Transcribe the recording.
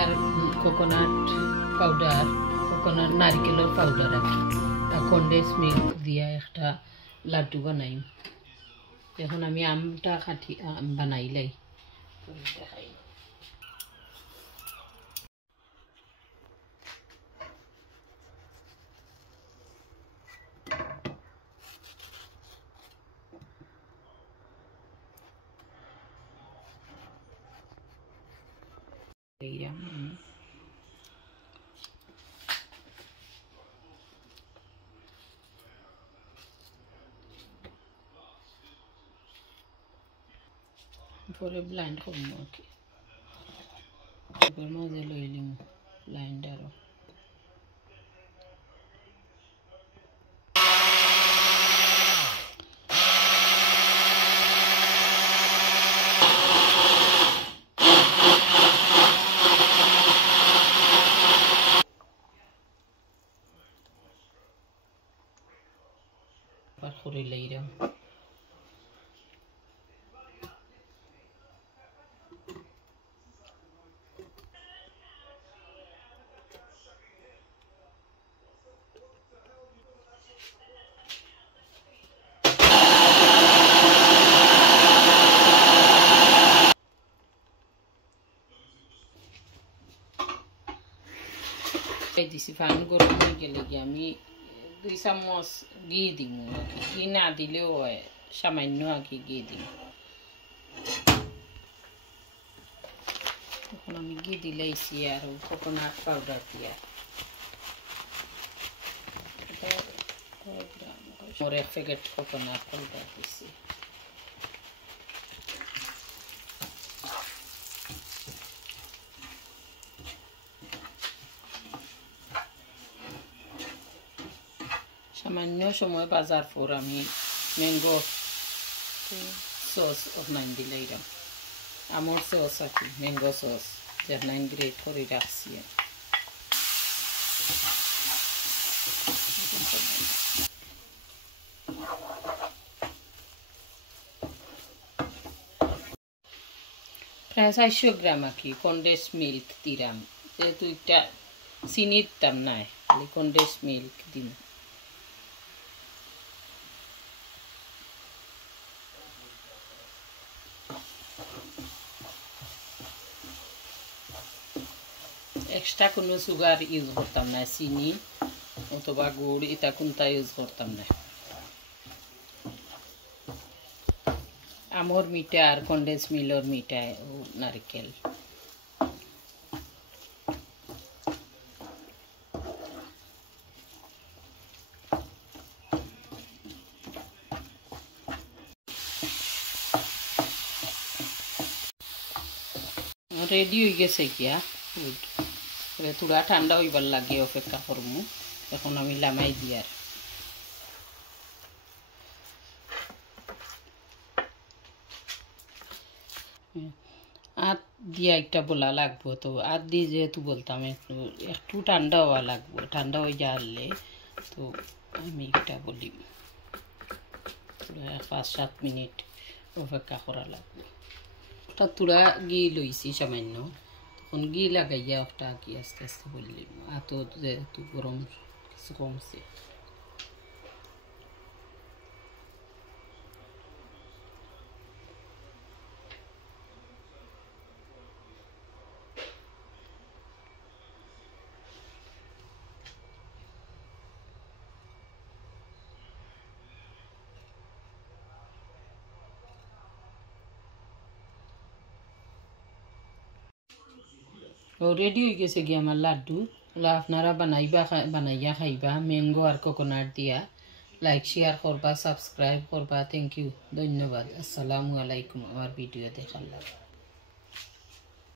আর coconut powder coconut নারকেলের powder আর condense milk দিয়া একটা লাড্ডু বানাই এখন আমি আমটা কাটি বানাইলাই দেখাই পরে ব্লাইন্ড করবো আর কি মাঝে লইলিম ব্লাইন্ড আরো করে লইলাম দিছি ফান গরম হয়ে গেলে কি আমি 2 চামচ ঘি দিম ঘি না দিলেও হয় সামান্য আগে ঘি দিম এখন আমি ঘি দিলেইছি আর কোকোনাট পাউডার দিয়া মোর 1 প্যাকেট কোকোনাট পাউডার দিছি সামান্য সময় বাজার পর আমি ম্যাঙ্গো সস অফনাইন দিলাম আমার সস আছে ম্যাঙ্গো সস যেটা গ্রেট করে রাখছি প্রায় 400 গ্রাম আর কি কন্ডেন্স মিল্ক দিলাম যেহেতু এটা চিনি দিতাম না কন্ডেন্স মিল্ক দিন एक्स्ट्रा কোনো সুগার ইউজ করতাম না চিনি অথবা গুড় এটা কোনটা ইউজ করতাম না আমর মিঠা আর কন্ডেন্স মিলর মিঠা ও নারকেল রেডি হয়ে গেছে কিয়া थोड़ा ठंडा হইবার লাগে অপেক্ষা করমু এখন আমি লামাই দিয়ার আত দিয়া একটা বলা লাগবো তো আত দিয়ে যেহেতু বলতাম একটু ঠান্ডা হওয়া লাগবো ঠান্ডা হয়ে যাওয়ালে তো আমি এটা বলি 5-7 মিনিট অপেক্ষা করা লাগবে ওটা তুলা ঘি লইছি সামান্য তখন ঘি লাগাইয়া ওটা কি আস্তে আস্তে বললি এত যেহেতু গরম কিছু কমছে रेडी हो गए कि हमार लाडू अपनारा बनाइया खाइबा मैंगो और कोकोनाट दिया लाइक शेयर करबा सब्सक्राइब करबा थैंक यू धन्यवाद अस्सलामु आलैकुम आमार भिडियो देखार।